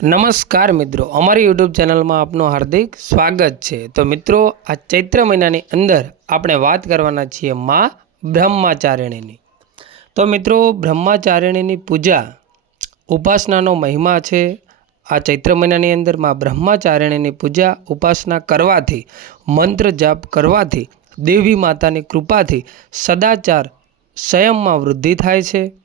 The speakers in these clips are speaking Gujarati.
નમસ્કાર મિત્રો, અમારી યુટ્યુબ ચેનલમાં આપનું હાર્દિક સ્વાગત છે. તો મિત્રો, આ ચૈત્ર મહિનાની અંદર આપણે વાત કરવાના છીએ મા બ્રહ્માચારિણીની. તો મિત્રો, બ્રહ્માચારિણીની પૂજા ઉપાસનાનો મહિમા છે. આ ચૈત્ર મહિનાની અંદરમાં બ્રહ્માચારિણીની પૂજા ઉપાસના કરવાથી, મંત્ર જાપ કરવાથી, દેવી માતાની કૃપાથી સદાચાર સંયમમાં વૃદ્ધિ થાય છે.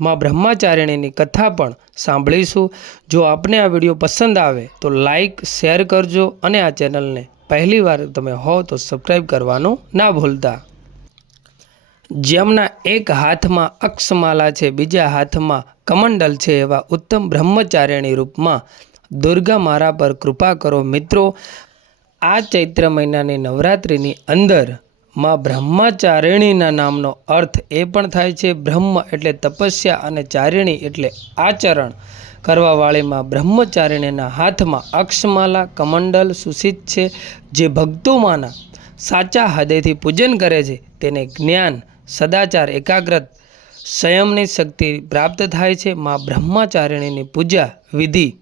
માં બ્રહ્માચારિણીની કથા પણ સાંભળીશું. જો આપને આ વીડિયો પસંદ આવે તો લાઈક, શેર કરજો અને આ ચેનલને પહેલી વાર તમે હો તો સબસ્ક્રાઈબ કરવાનું ના ભૂલતા. જેમના એક હાથમાં અક્ષમાલા છે, બીજા હાથમાં કમંડલ છે એવા ઉત્તમ બ્રહ્મચારિણી રૂપમાં, દુર્ગા મારા પર કૃપા કરો મિત્રો. આ ચૈત્ર મહિનાની નવરાત્રિની અંદર માં બ્રહ્મચારિણીના નામનો અર્થ એ પણ થાય છે બ્રહ્મ એટલે તપસ્યા અને ચારિણી એટલે આચરણ. કરવાવાળી માં બ્રહ્મચારિણીના હાથમાં અક્ષમાલા, કમંડલ, સુશિત છે, જે ભક્તોમાંના સાચા હૃદયથી પૂજન કરે છે. તેને જ્ઞાન, સદાચાર, એકાગ્રત, સંયમની શક્તિ પ્રાપ્ત થાય છે. માં બ્રહ્મચારિણીની પૂજા વિધિ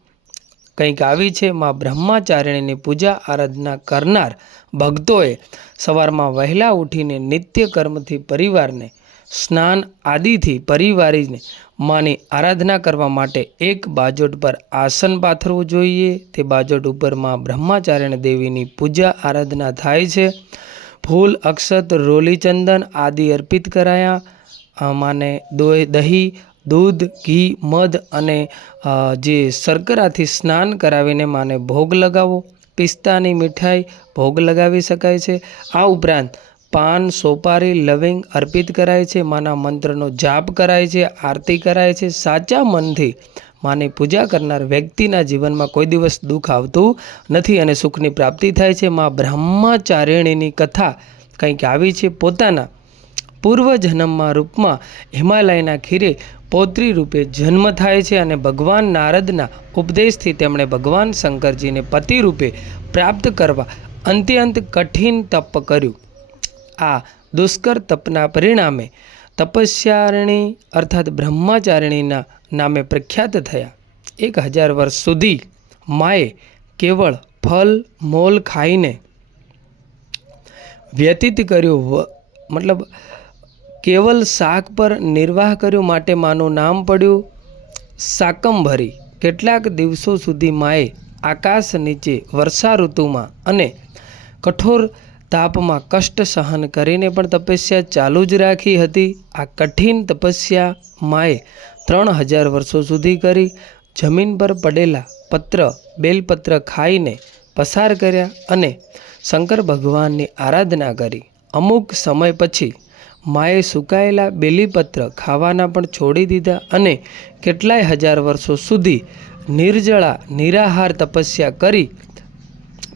કંઈક આવી છે. માં બ્રહ્મચારિણીની પૂજા, આરાધના કરનાર ભક્તોએ સવારમાં વહેલા ઉઠીને નિત્ય કર્મથી પરિવારને સ્નાન આદિથી પરિવારીને માની આરાધના કરવા માટે એક બાજોટ પર આસન પાથરવું જોઈએ. તે બાજોટ ઉપરમાં બ્રહ્મચારિણી દેવીની પૂજા આરાધના થાય છે. ફૂલ, અક્ષત, રોલી ચંદન આદિ અર્પિત કરાયા. માને દોય, દહીં, દૂધ, ઘી, મધ અને જે શર્કરાથી સ્નાન કરાવીને માને ભોગ લગાવો. પિસ્તાની મીઠાઈ ભોગ લગાવી શકાય છે. આ ઉપરાંત પાન, સોપારી, લવિંગ અર્પિત કરાય છે. માના મંત્રનો જાપ કરાય છે, આરતી કરાય છે. સાચા મનથી માની પૂજા કરનાર વ્યક્તિના જીવનમાં કોઈ દિવસ દુઃખ આવતું નથી અને સુખની પ્રાપ્તિ થાય છે. મા બ્રહ્મચારિણીની કથા કંઈક આવી છે. પોતાના પૂર્વજન્મમાં રૂપમાં હિમાલયના ખીરે પૌત્રી રૂપે જન્મ થાય છે અને ભગવાન નારદના ઉપદેશથી તેમણે ભગવાન શંકરજીને પતિ રૂપે પ્રાપ્ત કરવા અંત્યંત કઠિન તપ કર્યું. આ દુષ્કર તપના પરિણામે તપસ્યારિણી અર્થાત બ્રહ્મચારિણીના નામે પ્રખ્યાત થયા. એક હજાર વર્ષ સુધી માએ કેવળ ફલ, મોલ ખાઈને વ્યતીત કર્યું. મતલબ કેવલ શાક પર નિર્વાહ કર્યો માટે માનું નામ પડ્યું? શાકંભરી. કેટલાક દિવસો સુધી માએ આકાશ નીચે વર્ષા ઋતુમાં અને કઠોર તાપમાં કષ્ટ સહન કરીને પણ તપસ્યા ચાલુ જ રાખી હતી. આ કઠિન તપસ્યા માએ ત્રણ હજાર વર્ષો સુધી કરી. જમીન પર પડેલા પત્ર, બેલપત્ર ખાઈને પસાર કર્યા અને શંકર ભગવાનની આરાધના કરી. અમુક સમય પછી માએ સુકાયેલા બેલીપત્ર ખાવાના પણ છોડી દીધા અને કેટલાય હજાર વર્ષો સુધી નિર્જળા, નિરાહાર તપસ્યા કરી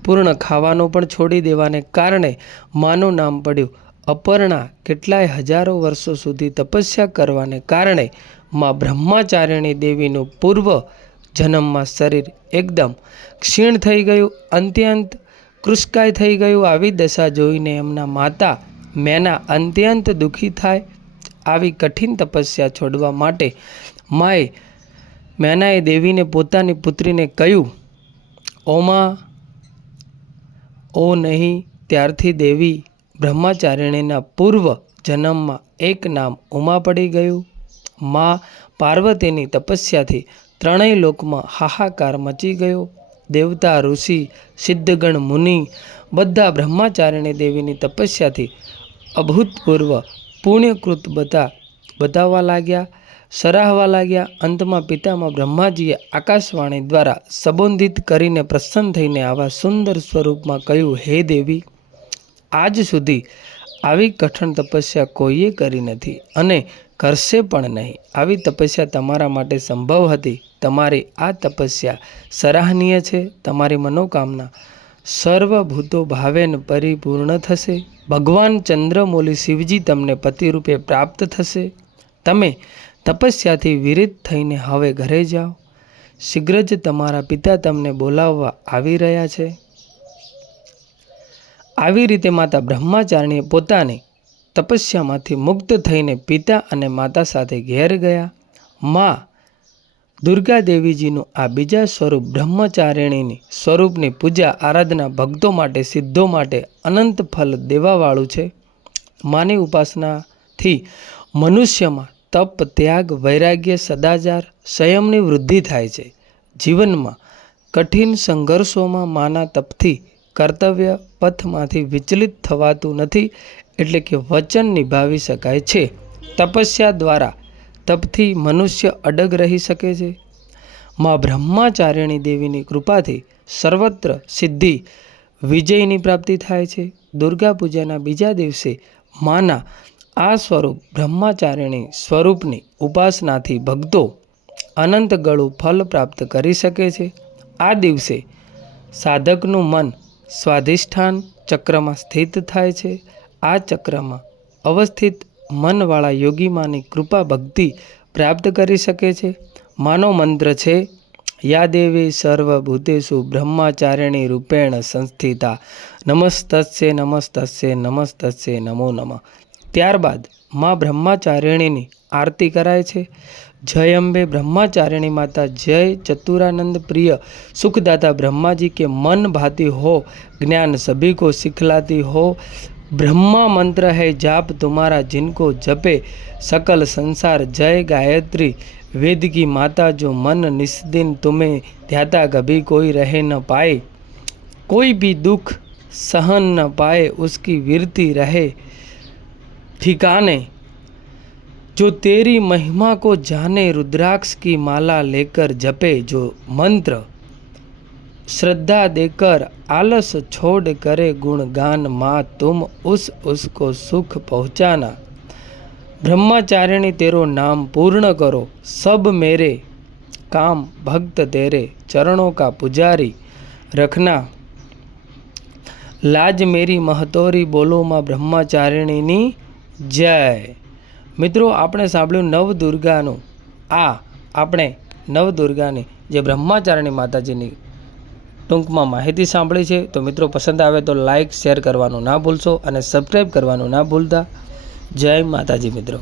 પૂર્ણ ખાવાનું પણ છોડી દેવાને કારણે માનું નામ પડ્યું. અપર્ણા કેટલાય હજારો વર્ષો સુધી તપસ્યા કરવાને કારણે માં બ્રહ્માચારિણી દેવીનું પૂર્વ જન્મમાં શરીર એકદમ ક્ષીણ થઈ ગયું. અંત્યંત કૃષ્કાય થઈ ગયું. આવી દશા જોઈને એમના માતા મેના અત્યંત દુઃખી થાય આવી કઠિન તપસ્યા છોડવા માટે માએ મેનાએ દેવીને પોતાની પુત્રીને કહ્યું, ઓમાં, ઓ નહીં, ત્યારથી દેવી બ્રહ્મચારિણીના પૂર્વ જન્મમાં એક નામ ઉમા પડી ગયું. મા પાર્વતીની તપસ્યાથી ત્રણેય લોકમાં હાહાકાર મચી ગયો. દેવતા ઋષિ, સિદ્ધગણ મુનિ બધા બ્રહ્મચારિણી દેવીની તપસ્યાથી અભૂતપૂર્વ પુણ્યકૃત બધા બતાવવા લાગ્યા, સરાહવા લાગ્યા. અંતમાં પિતામાં બ્રહ્માજીએ આકાશવાણી દ્વારા સંબોધિત કરીને પ્રસન્ન થઈને આવા સુંદર સ્વરૂપમાં કહ્યું, હે દેવી, આજ સુધી આવી કઠણ તપસ્યા કોઈએ કરી નથી અને કરશે પણ નહીં. આવી તપસ્યા તમારા માટે સંભવ હતી. તમારી આ તપસ્યા સરાહનીય છે. તમારી મનોકામના સર્વભૂતો ભાવેન પરિપૂર્ણ થશે. ભગવાન ચંદ્રમૌલી શિવજી તમને પતિરૂપે પ્રાપ્ત થશે. તમે તપસ્યાથી વિરિત થઈને હવે ઘરે જાઓ. શીઘ્ર જ તમારા પિતા તમને બોલાવવા આવી રહ્યા છે. આવી રીતે માતા બ્રહ્માચારીએ પોતાની તપસ્યામાંથી મુક્ત થઈને પિતા અને માતા સાથે ઘેર ગયા. માં દુર્ગા દેવીજીનું આ બીજા સ્વરૂપ બ્રહ્મચારિણીની સ્વરૂપની પૂજા આરાધના ભક્તો માટે, સિદ્ધો માટે અનંત ફલ દેવાવાળું છે. માની ઉપાસનાથી મનુષ્યમાં તપ, ત્યાગ, વૈરાગ્ય, સદાચાર સંયમની વૃદ્ધિ થાય છે. જીવનમાં કઠિન સંઘર્ષોમાં માના તપથી કર્તવ્ય પથમાંથી વિચલિત થવાતું નથી એટલે કે વચન નિભાવી શકાય છે. તપસ્યા દ્વારા તપથી મનુષ્ય અડગ રહી શકે છે. મા બ્રહ્માચાર્યણી દેવીની કૃપાથી સર્વત્ર સિદ્ધિ વિજયની પ્રાપ્તિ થાય છે. દુર્ગા પૂજાના બીજા દિવસે માના આ સ્વરૂપ બ્રહ્માચાર્યણી સ્વરૂપની ઉપાસનાથી ભક્તો અનંત ગળું ફલ પ્રાપ્ત કરી શકે છે. આ દિવસે સાધકનું મન સ્વાધિષ્ઠાન ચક્રમાં સ્થિત થાય છે. આ ચક્રમાં અવસ્થિત મનવાળા યોગીમાની કૃપા ભક્તિ પ્રાપ્ત કરી શકે છે. માનો મંત્ર છે, યાદેવી દેવી સર્વભૂતેષુ બ્રહ્માચારિણી રૂપેણ સંસ્થિતા નમસ્તત્સે નમસ્તત્સે નમસ્તસ્ય નમો નમઃ. ત્યારબાદ મા બ્રહ્માચારિણીની આરતી કરાય છે. જય અંબે બ્રહ્માચારિણી માતા, જય ચતુરાનંદ પ્રિય, સુખદાતા બ્રહ્માજી કે મન ભાતી હો, જ્ઞાન સભી કો સિખલાતી હો ब्रह्मा मंत्र है, जाप तुम्हारा जिनको जपे, सकल संसार जय गायत्री। वेद की माता जो मन निस्दिन, तुम्हें ध्याता कभी कोई रह न पाए। कोई भी दुख सहन न पाए, उसकी वीरती रहे ठिकाने। जो तेरी महिमा को जाने, रुद्राक्ष की माला लेकर जपे, जो मंत्र श्रद्धा देकर आलस छोड़ करे गुणगान माँ तुम उस उसको सुख पहुँचाना ब्रह्मचारिणी तेरो नाम पूर्ण करो सब मेरे काम भक्त तेरे चरणों का पुजारी रखना લાજ મેરી મહતોરી બોલોમાં બ્રહ્મચારિણીની જય મિત્રો આપણે સાંભળ્યું નવદુર્ગાનું આ આપણે નવદુર્ગાની જે બ્રહ્માચારિણી માતાજીની ટૂંકમાં માહિતી સાંભળી છે. તો મિત્રો, પસંદ આવે તો લાઇક શેર કરવાનું ના ભૂલશો અને સબસ્ક્રાઈબ કરવાનું ના ભૂલતા. જય માતાજી મિત્રો.